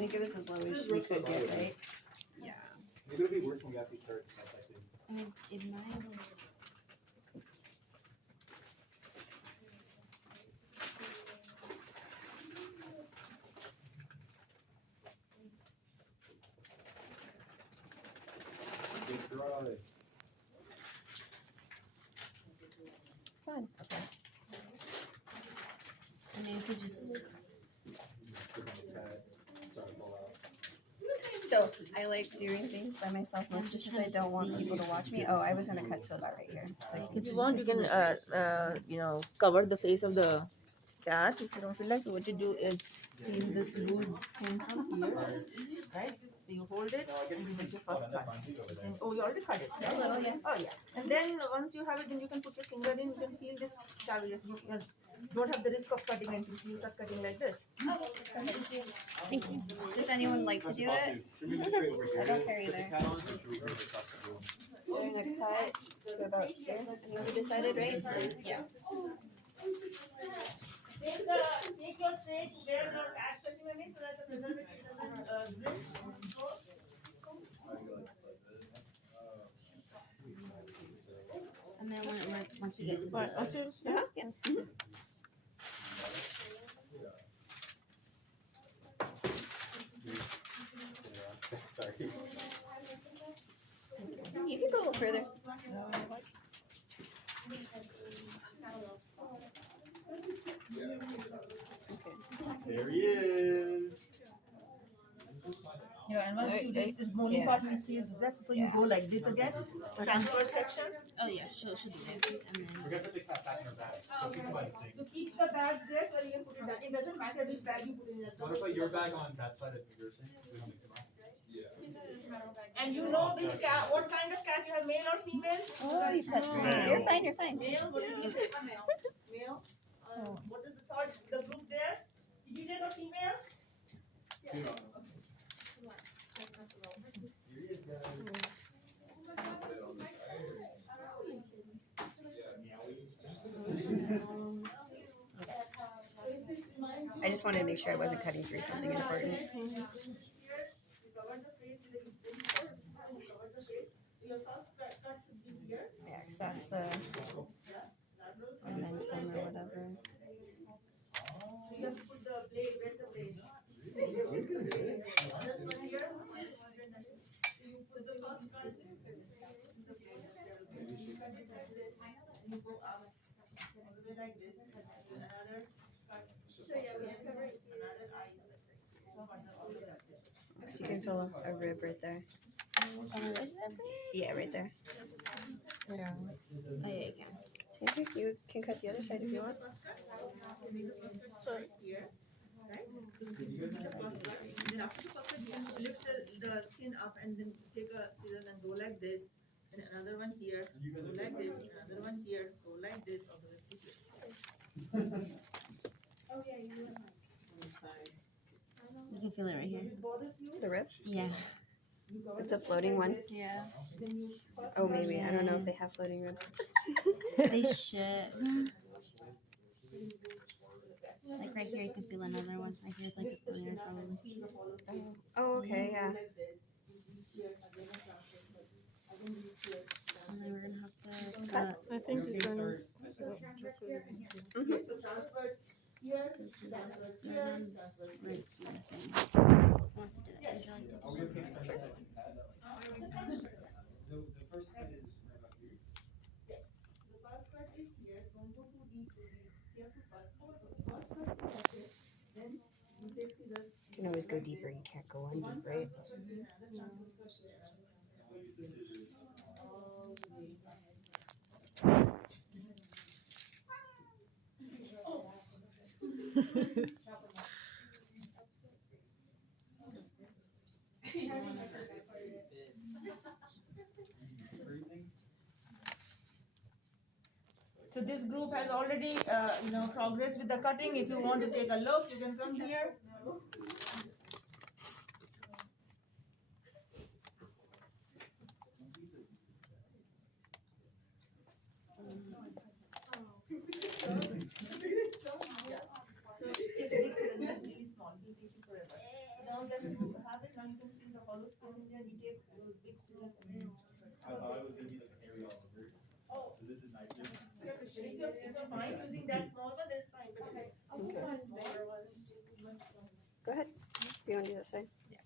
think it was as low as we could get, right? Yeah. Maybe it'll be worse when we actually start dissecting. I mean, it might. Get dry. Fun. Okay. I mean, if you just. So I like doing things by myself mostly because I don't want people to watch me. Oh, I was gonna cut to about right here. So If you want, you can, cover the face of the cat if you don't feel like. So what you do is peel this loose skin from here, right? So you hold it and you make your first cut. And, oh, you already cut it, right? A little, yeah. Oh, yeah. And then once you have it, then you can put your finger in. You can feel this cavity. You don't have the risk of cutting until you start cutting like this. Thank you. Does anyone like to do it? I don't care either. So we're gonna cut to about here. I think we decided, right? Yeah. Take your tray to where your cat specimen is so that the preservative doesn't drip. And then once we get to the Yeah. Sorry. You can go a little further. There he is. Yeah, and once you reach this bony Yeah. part, you see the rest, so you go like this again. Transfer section. Oh yeah, she'll do that, and then. We're gonna put the cat back in her bag. So keep it by the sink. So keep the bags there so you can put it back. It doesn't matter which bag you put in. You want to put your bag on that side of your sink? So we don't mix them up. And you know which cat, what kind of cat you have, male or female? Oh, you cut through. Male. You're fine. You're fine. Male. What did you take? Male. Male. What is the third? The group there? Did you take a female? I just wanted to make sure I wasn't cutting through something important. Yeah, 'cause that's the momentum or whatever. You have to put the blade, where's the blade? You go up like this, another cut. Another eye. So you can fill a rib right there. Yeah, right there. Yeah. Oh yeah, you can. You can cut the other side if you want. Sorry. Here, right? Then after the first cut, you lift the skin up and then take a scissors and go like this. And another one here, go like this. Another one here, go like this. You can feel it right here. The rib? Yeah. It's a floating one. Yeah. Oh, maybe. I don't know if they have floating rib. They should. Like right here, you can feel another one. Right here's like a failure probably. Oh, okay, yeah. And then we're gonna have to cut. I think you're gonna. Because Jordan's right kind of thing. Wants to do that. Would you like to do Are we okay with dissecting the cat? So the first cut is right about here. Yes. The first cut is here. Don't go too deep. You have to cut. Then you take scissors. You can always go deeper. You can't go on deep, right? I'll use the scissors. So this group has already, progressed with the cutting. If you want to take a look, you can come here. now that you have it, now you can see the hollow space in there, you take big scissors and then. I thought it was gonna be like an area all over. Oh. So this is nice. If you're fine using that small one, that's fine, but. Okay. Go ahead. You want to do this side? Yeah.